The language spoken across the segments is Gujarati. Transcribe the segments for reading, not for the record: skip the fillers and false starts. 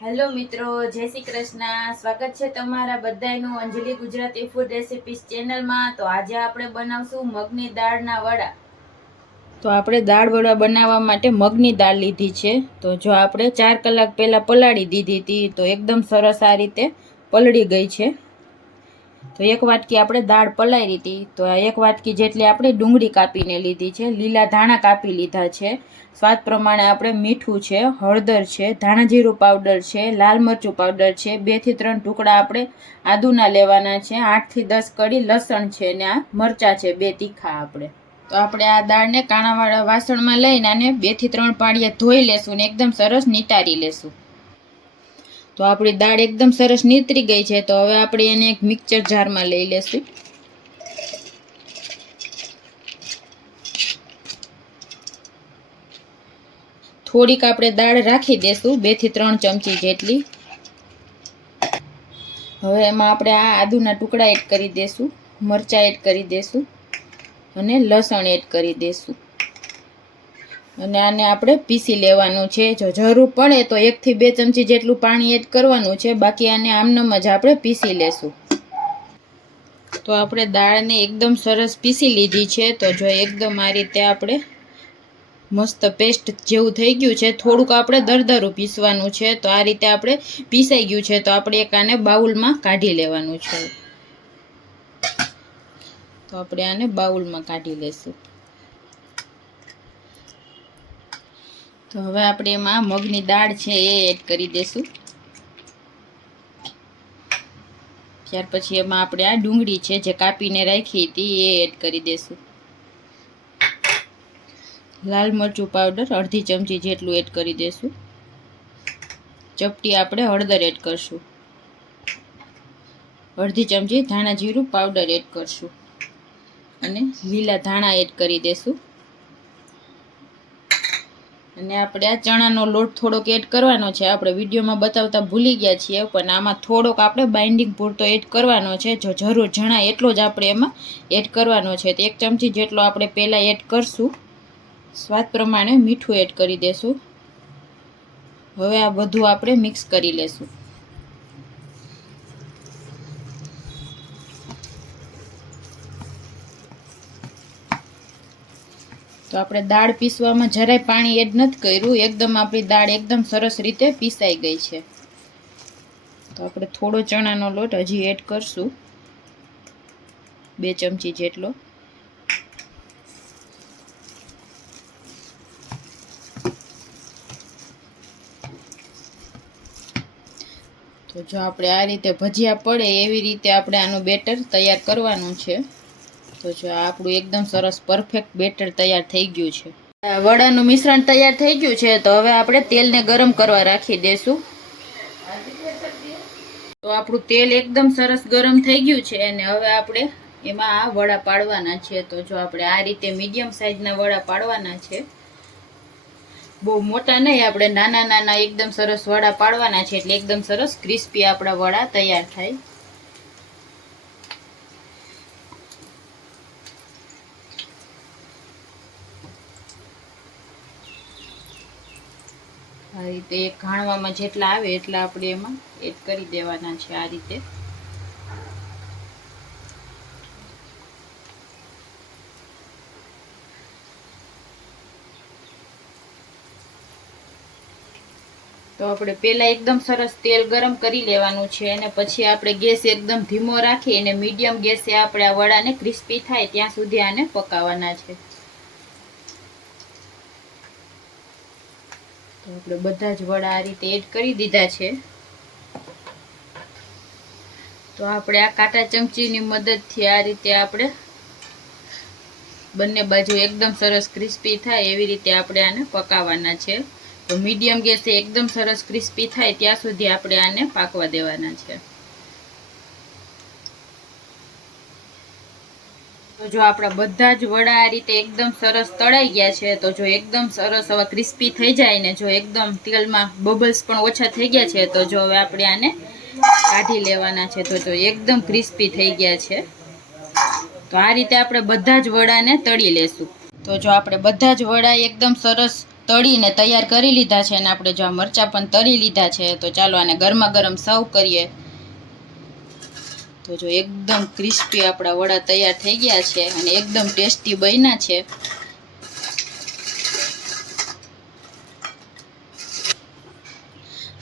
હેલો મિત્રો, જય શ્રી કૃષ્ણ. સ્વાગત છે તમારા બધાનું અંજલિ ગુજરાતી ફૂડ રેસિપીસ ચેનલમાં. તો આજે આપણે બનાવશું મગની દાળના વડા. તો આપણે દાળ વડા બનાવવા માટે મગની દાળ લીધી છે. તો જો આપણે 4 કલાક પહેલાં પલાળી દીધી હતી તો એકદમ સરસ આ રીતે પલળી ગઈ છે. તો 1 વાટકી આપણે દાળ પલાળી હતી. તો આ 1 વાટકી જેટલી આપણે ડુંગળી કાપીને લીધી છે, લીલા ધાણા કાપી લીધા છે, સ્વાદ પ્રમાણે આપણે મીઠું છે, હળદર છે, ધાણા જીરું પાવડર છે, લાલ મરચું પાવડર છે, 2 થી 3 ટુકડા આપણે આદુના લેવાના છે, 8 થી 10 કળી લસણ છે ને આ મરચાં છે 2 તીખા આપણે. તો આપણે આ દાળને કાણાવાળા વાસણમાં લઈને આને 2 થી 3 પાણીએ ધોઈ લેશું ને એકદમ સરસ નીતારી લેશું. તો આપણી દાળ એકદમ સરસ નીતરી ગઈ છે. તો હવે આપણે એને એક મિક્સર જારમાં લઈ લેશું. થોડીક આપણે દાળ રાખી દેશું, 2 થી 3 ચમચી જેટલી. હવે એમાં આપણે આ આદુના ટુકડા એડ કરી દેશું, મરચાં એડ કરી દેશું અને લસણ એડ કરી દેશું. અને આને આપણે પીસી લેવાનું છે. જો જરૂર પડે તો 1 થી 2 ચમચી જેટલું પાણી એડ કરવાનું છે, બાકી આને આમનમ જ આપણે પીસી લેશું. તો આપણે દાળને એકદમ સરસ પીસી લીધી છે. તો જો એકદમ આ રીતે આપણે મસ્ત પેસ્ટ જેવું થઈ ગયું છે. થોડુંક આપણે દરદરું પીસવાનું છે. તો આ રીતે આપણે પીસાઈ ગયું છે. તો આપણે એક આને બાઉલમાં કાઢી લેવાનું છે. તો આપણે આને બાઉલમાં કાઢી લેશું. તો હવે આપણે એમાં મગની દાળ છે એ એડ કરી દેશું. ત્યાર પછી એમાં આપણે આ ડુંગળી છે જે કાપીને રાખી હતી એ એડ કરી દેશું. લાલ મરચું પાવડર અડધી ચમચી જેટલું એડ કરી દેશું. ચપટી આપણે હળદર એડ કરશું. અડધી ચમચી ધાણા જીરું પાવડર એડ કરશું અને લીલા ધાણા એડ કરી દેશું. અને આપણે આ ચણાનો લોટ થોડોક એડ કરવાનો છે. આપણે વિડીયોમાં બતાવતા ભૂલી ગયા છીએ, પણ આમાં થોડોક આપણે બાઇન્ડિંગ પૂરતો એડ કરવાનો છે. જો જરૂર જણાય એટલો જ આપણે એમાં એડ કરવાનો છે. તો 1 ચમચી જેટલો આપણે પહેલાં એડ કરશું. સ્વાદ પ્રમાણે મીઠું એડ કરી દેશું. હવે આ બધું આપણે મિક્સ કરી લેશું. તો આપણે દાળ પીસવામાં જરાય પાણી એડ નથી કર્યું. એકદમ આપણી દાળ એકદમ સરસ રીતે પીસાઈ ગઈ છે. તો આપણે થોડો ચણાનો લોટ હજી એડ કરશું, 2 ચમચી જેટલો. તો જો આપણે આ રીતે ભજીયા પડે એવી રીતે આપણે આનું બેટર તૈયાર કરવાનું છે. તો જો આપણું એકદમ સરસ પરફેક્ટ બેટર તૈયાર થઈ ગયું છે. વડાનું મિશ્રણ તૈયાર થઈ ગયું છે. તો હવે આપણે તેલને ગરમ કરવા રાખી દેશું. તો આપણું તેલ એકદમ સરસ ગરમ થઈ ગયું છે અને હવે આપણે એમાં આ વડા પાડવાના છે. તો જો આપણે આ રીતે મીડિયમ સાઈઝના વડા પાડવાના છે. બહુ મોટા નહીં, આપણે નાના નાના એકદમ સરસ વડા પાડવાના છે, એટલે એકદમ સરસ ક્રિસ્પી આપણા વડા તૈયાર થાય. આ રીતે એક ઘાણવામાં જેટલા આવે એટલા આપણે એમાં એડ કરી દેવાના છે આ રીતે. તો આપણે પહેલાં એકદમ સરસ તેલ ગરમ કરી લેવાનું છે અને પછી આપણે ગેસ એકદમ ધીમો રાખી અને મીડિયમ ગેસે આપણે આ વડાને ક્રિસ્પી થાય ત્યાં સુધી આને પકાવવાના છે. તો આપણે બધા જ વડા આ રીતે એડ કરી દીધા છે. તો આપણે આ કાંટા ચમચીની મદદથી આ રીતે આપણે બંને બાજુ એકદમ સરસ ક્રિસ્પી થાય એવી રીતે આપણે આને પકાવવાના છે. તો મીડિયમ ગેસે એકદમ સરસ ક્રિસ્પી થાય ત્યાં સુધી આપણે આને પાકવા દેવાના છે. તો જો આપણા બધા જ વડા આ રીતે એકદમ સરસ તળાઈ ગયા છે. તો જો એકદમ સરસ હવે ક્રિસ્પી થઈ જાય ને જો એકદમ તેલમાં બબલ્સ પણ ઓછા થઈ ગયા છે, તો જો હવે આપણે આને કાઢી લેવાના છે. તો જો એકદમ ક્રિસ્પી થઈ ગયા છે. તો આ રીતે આપણે બધા જ વડાને તળી લેશું. તો જો આપણે બધા જ વડા એકદમ સરસ તળીને તૈયાર કરી લીધા છે અને આપણે જો આ મરચાં પણ તળી લીધા છે. તો ચાલો આને ગરમા ગરમ સર્વ કરીએ. તો જો એકદમ ક્રિસ્પી આપણા વડા તૈયાર થઈ ગયા છે અને એકદમ ટેસ્ટી બન્યા છે.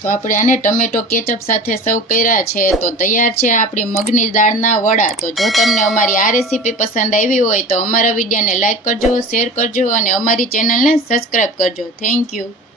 તો આપણે આને ટમેટો કેચઅપ સાથે સર્વ કર્યા છે. તો તૈયાર છે આપણી મગની દાળના વડા. તો જો તમને અમારી આ રેસીપી પસંદ આવી હોય તો અમારા વિડીયોને લાઇક કરજો, શેર કરજો અને અમારી ચેનલને સબસ્ક્રાઈબ કરજો. Thank you.